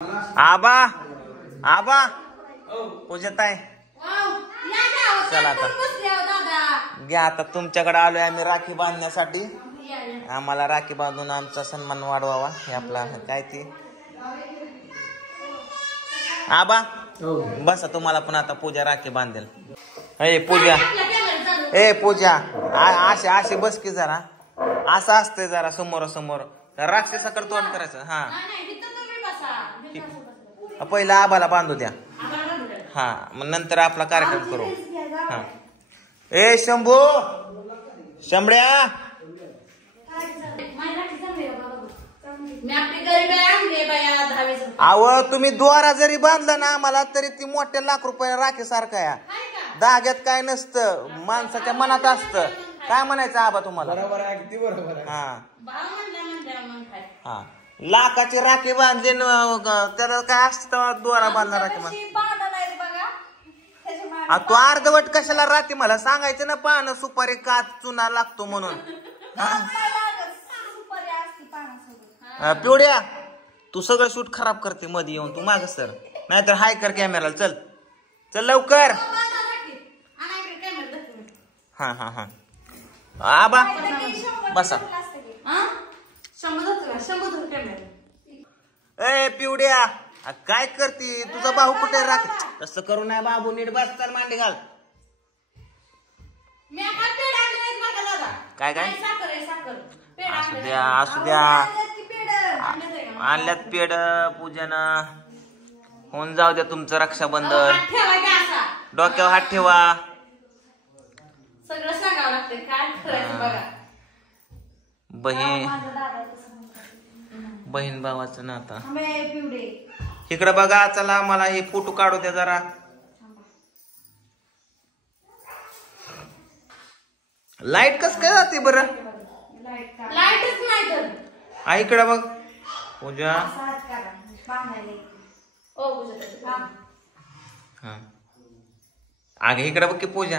आबा आबा पूजत आहे. चला आता घ्या, आता तुमच्याकडे आलोय आम्ही राखी बांधण्यासाठी. आम्हाला राखी बांधून आमचा सन्मान वाढवावा हे आपला काय ते. आबा बसा, तुम्हाला पण आता पूजा राखी बांधेल. हे पूजा, ए पूजा असे असे बस की जरा, असं असतंय जरा समोर समोर राक्षसाकडे तोंड करायचं. हा पहिला आबाला बांधू द्या. हा मग नंतर आपला कार्यक्रम करू. हा ए शंभू शंभड्या, आव तुम्ही द्वारा जरी बांधला ना आम्हाला तरी ती मोठ्या लाख रुपये राखी सारखा या. धाग्यात काय नसतं, माणसाच्या मनात असतं. काय म्हणायचं आबा तुम्हाला? बरोबर आहे, अगदी बरोबर आहे. हा हा लाखाची राखी बांधली त्याला काय असतं द्वारा बांधला राखी बांध. तू अर्धवट कशाला राहते मला सांगायचं ना, पानं सुपारी काच चुना लागतो म्हणून. पिवड्या तू सगळं शूट खराब करते मध्ये येऊन. तू माग सर, नाहीतर हाय कर कॅमेराला. चल चल लवकर. हा हा हा आबा बसा. ए पिवड्या काय करते? तुझा भाऊ कुठे राख? तसं करू नये बाबू, नीट बस. चल मांडी घाल. काय काय असू द्या असू द्या, आणल्यात पेड पूजन होऊन जाऊ द्या तुमचं रक्षाबंधन. डोक्यावर हात ठेवा. सगळं सांगावं लागतं काय करायचं बघा. बहीण भावाचं नाता इकडे बघा. चला मला हे फोटो काढू द्या जरा. लाईट कस काय जाते बरं? लाईटच नाही तर. हा इकडे बघ पूजा. हा आगे इकडे बघ की पूजा.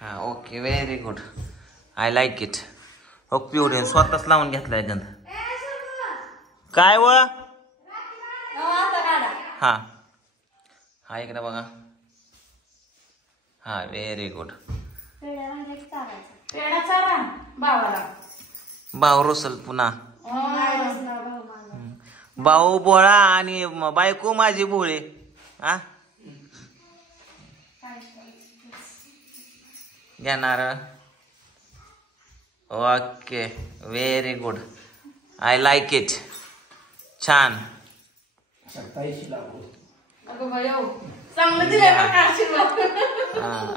हा okay very good, I like it. हो पिवडे स्वतःच लावून घेतलाय गंध. काय व हा हा इकडे बघा. हा व्हेरी गुड. भाऊ रुसल पुन्हा. भाऊ बोळा आणि बायको माझी भोळे. हा घेणार. Okay very good, I like it. छान.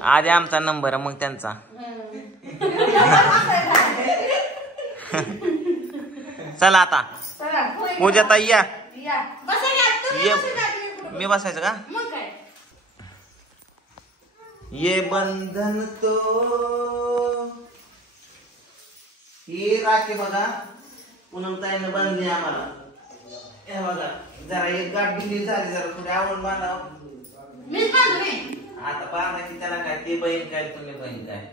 आधी आमचा नंबर मग त्यांचा. चला आता पूजा ताई या. मी बसायचं का? ये बंधन तो ही राखी बघा पूनम ताईनं बांधली आम्हाला. हे बघा जरा एक गाठ दिली झाली, जरा थोडी आवड बांधावं. आता बांधायची त्याला काय, ते बहीण काय तुम्ही बहीण काय.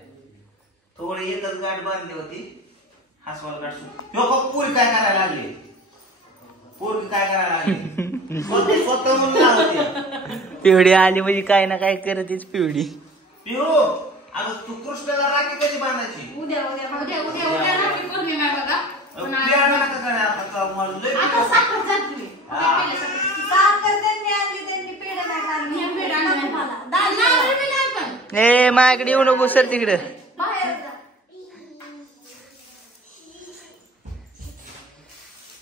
थोडी एकच गाठ बांधली होती. हसवाल गाठ पोरी काय करायला लागली. पोरी काय करायला लागली स्वतः म्हणून लागते. पिवडी आली म्हणजे काय ना काय करतेच पिवडी. पिऊ अगं तू कृष्णाला राखी कधी बांधायची? उद्या उद्या उद्या उद्या उद्या राखी पौर्णिमा बघा. ए माझ्याकडे येऊ नको सर तिकडे.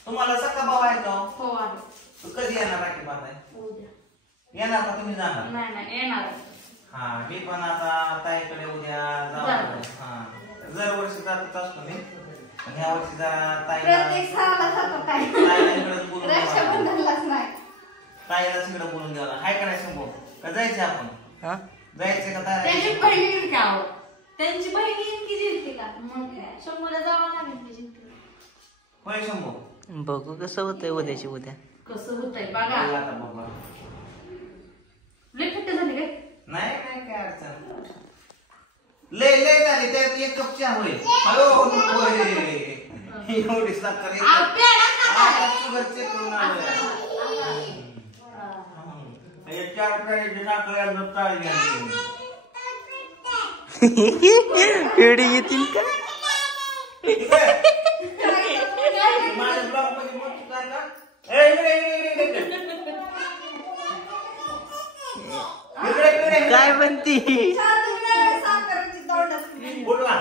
तुम्हाला सख्खा भाऊ आहे का? हो तू कधी येणार राखी बांधाय? येणार का तुम्ही जाणार? नाही येणार. हा मी पण आता ताईकडे उद्या जाऊ. हा दरवर्षी जातच असतो मी. ह्या वर्षी जरा ताईला तिकडे बोलून द्यावा. हाय का नाही शंभू? का जायचं आपण? हा जायचं का? त्यांची बहिणी का? त्यांची बहिणी इतकी जिंकते का? मग शंभूला जावं लागेल. होय शंभू बघू कसं होतंय उद्याची उद्या. कसं होतंय बघा. लय फुट्टे झाले काय? नाही नाही काय अडचण. लय लय झाली त्यात एक कप चहा होईल. एवढी साखर आता शुगर चेक करून आलोय. हे 4 रुपयाचे साखर यायला चाल घ्या. एवढी येतील का? माझ्या ब्लॉग मध्ये मोठी काय का? इकडे. काय म्हणती? बोलवा.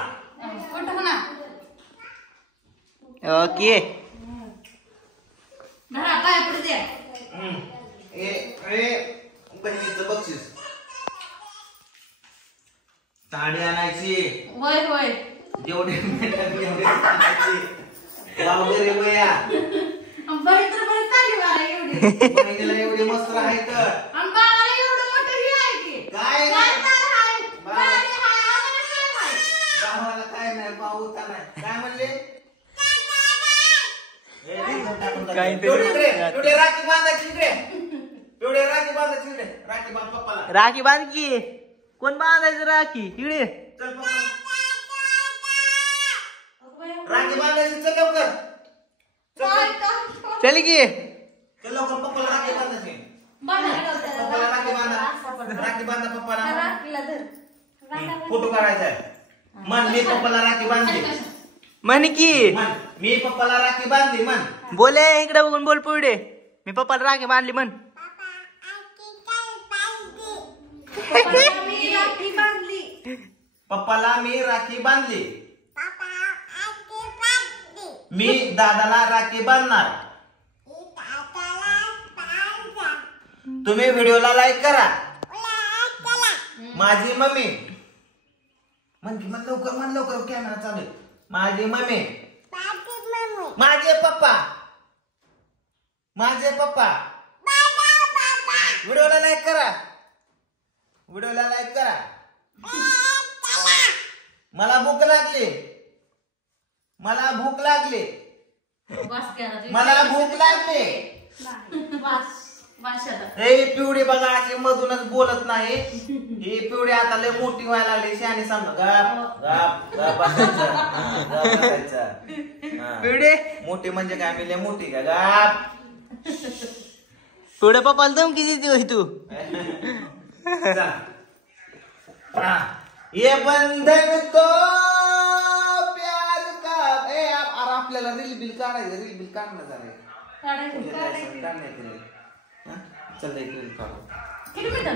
ओके. पाय पुढे द्या. बहिणीचं बक्षीस ताडी आणायची. होय होय. जेवढे आणायची वगैरे वया. बहीण तर बरी चांगली वाला एवढी. बहिणीला एवढे मस्त आहे तर आणि बाळाला एवढं मोठं हे आहे की. काय काय तर आहे. बाळाला हाय, आम्हाला काय माहित. गावाला काय नाही पाऊस नाही. काय म्हणले? एवढे राखी बांधायची इकडे. एवढे राखी बांधायची इकडे. राखी बांध पप्पाला. राखी बांध की. कोण बांधायचं राखी? इकडे चल पप्पा. राखी बांधायची. चल लवकर. चल की. चल लवकर पप्पाला राखी बांधायची. पप्पाला राखी बांधा. राखी बांधा पप्पाला. फोटो काढायचा आहे. मन मी पप्पाला राखी बांधली. म्हण की. मन मी पप्पाला राखी बांधली. मन बोले इकडे बघून बोल पुढे. मी पप्पाला राखी बांधली म्हण. पप्पाला मी राखी बांधली. मी दादाला राखी बांधणार. तुम्ही व्हिडिओला लाईक करा. माझी मम्मी मन लवकर कॅमेरा चालू आहे. माझी मम्मी. माझे पप्पा. व्हिडिओला लाईक करा. मला भूक लागली. हे पिवडी बघा अशी मधूनच बोलत नाही. ही पिवडी आता लय मोठी व्हायला लागली. शहाणी सांग गाप बसायचं. पिवडे मोठी म्हणजे काय? मी लय मोठी का? गाप. पुढे पप्पाला धमकी देते होय तू. ये बंधन तो प्यार का. आपल्याला रील बिल काढणं झालंय. चल रील काढू. किती मिनिटं